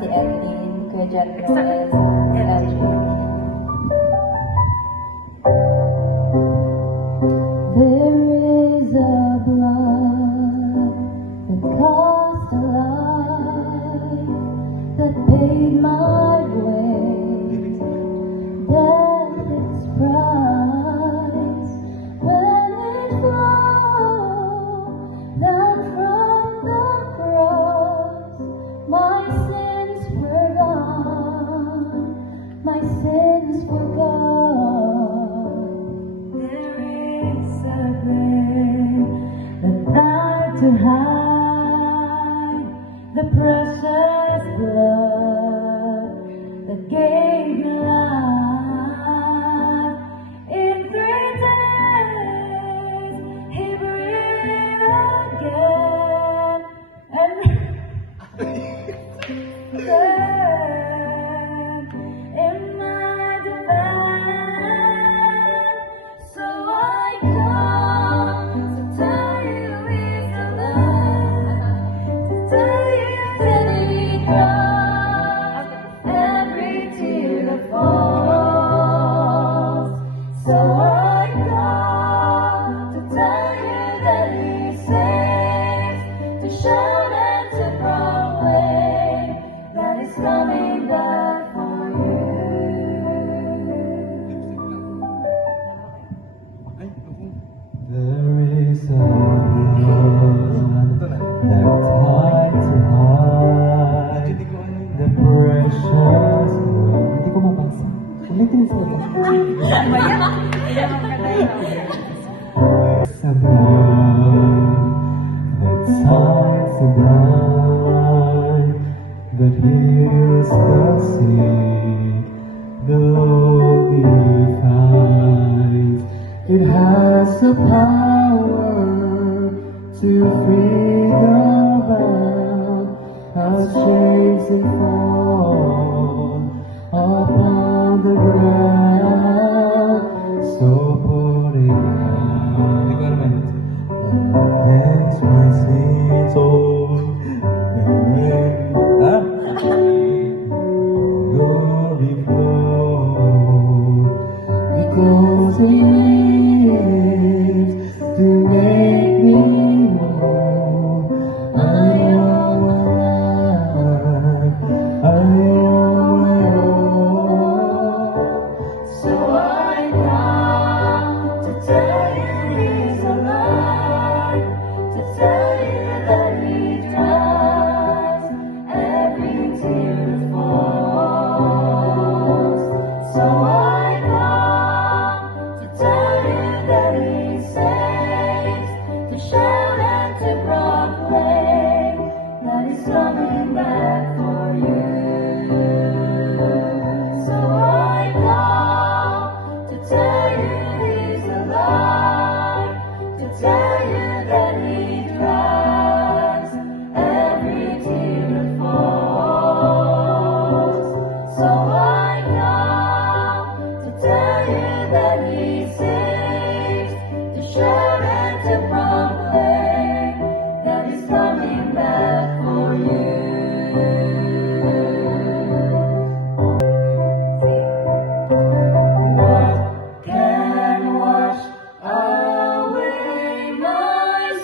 si Edlin, Kuya Jet Noel, LG. There is a blood that cost a life, that paid my way, death its price. When it flowed down from the cross, my sins were gone, my sins were gone. There is a grave that died to hide the precious blood that gave me life. In 3 days he breathed again, and then in my defense, so I come to tell you he's alive, to tell you that he cried every tear that falls. So I come to tell you that he saves, to shout and to proclaim that he's coming back for you. There is a blood that died to hide the precious blood. Hindi ko mabasa. Ulitin sa ito. It's a blood that sighs the blind, that heals the sick, the lonely finds. It has the power to free the bound, as chains they fall upon the ground. So put it down, cleanse my sins, oh, glory flow, because He lives to make me whole. I am alive, I am So I come to tell you he's alive, to tell you that he dries every tear that falls. So I come to tell you that he saves, to shout and to proclaim that he's coming back for you. So I come to tell you he's alive, to tell you that he dries every tear that falls. So I come to tell you that he saves, to shout and to proclaim that he's coming back for you. What can wash away my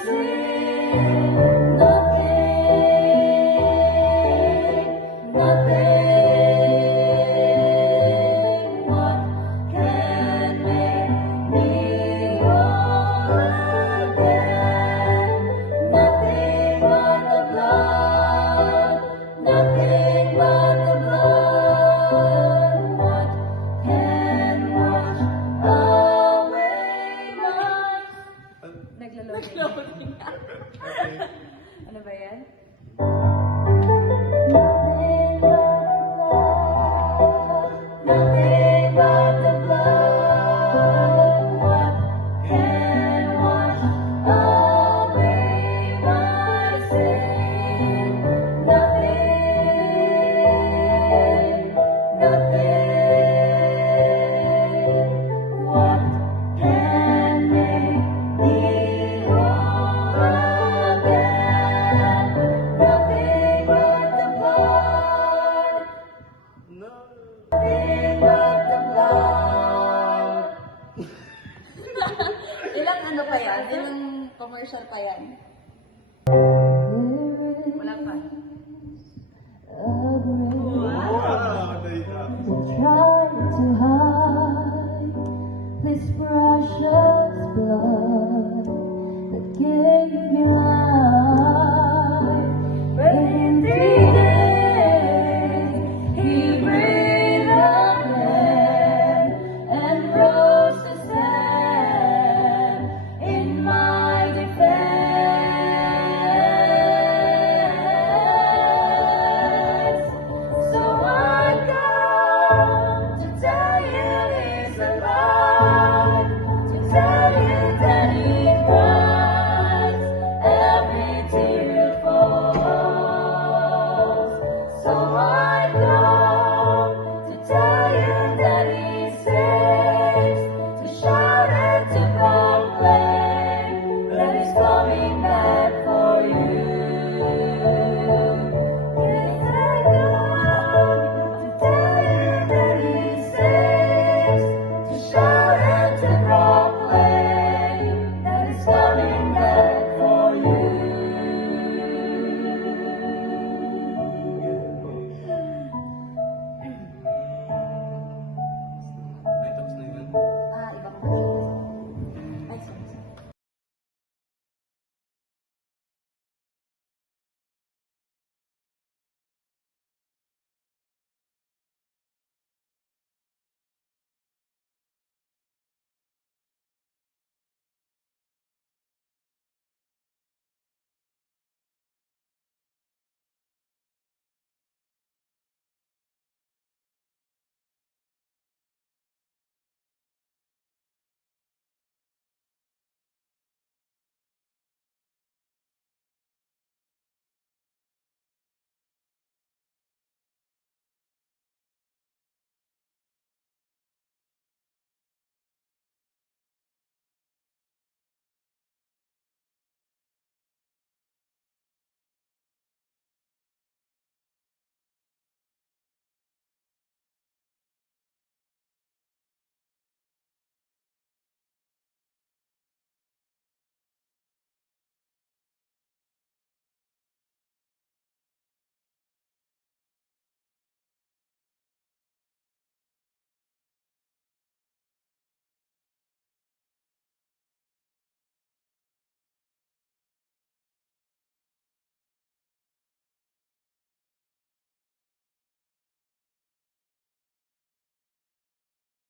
ano pa yan? Ilang commercial pa yan? Wala pa. Try to hide this precious blood that gave you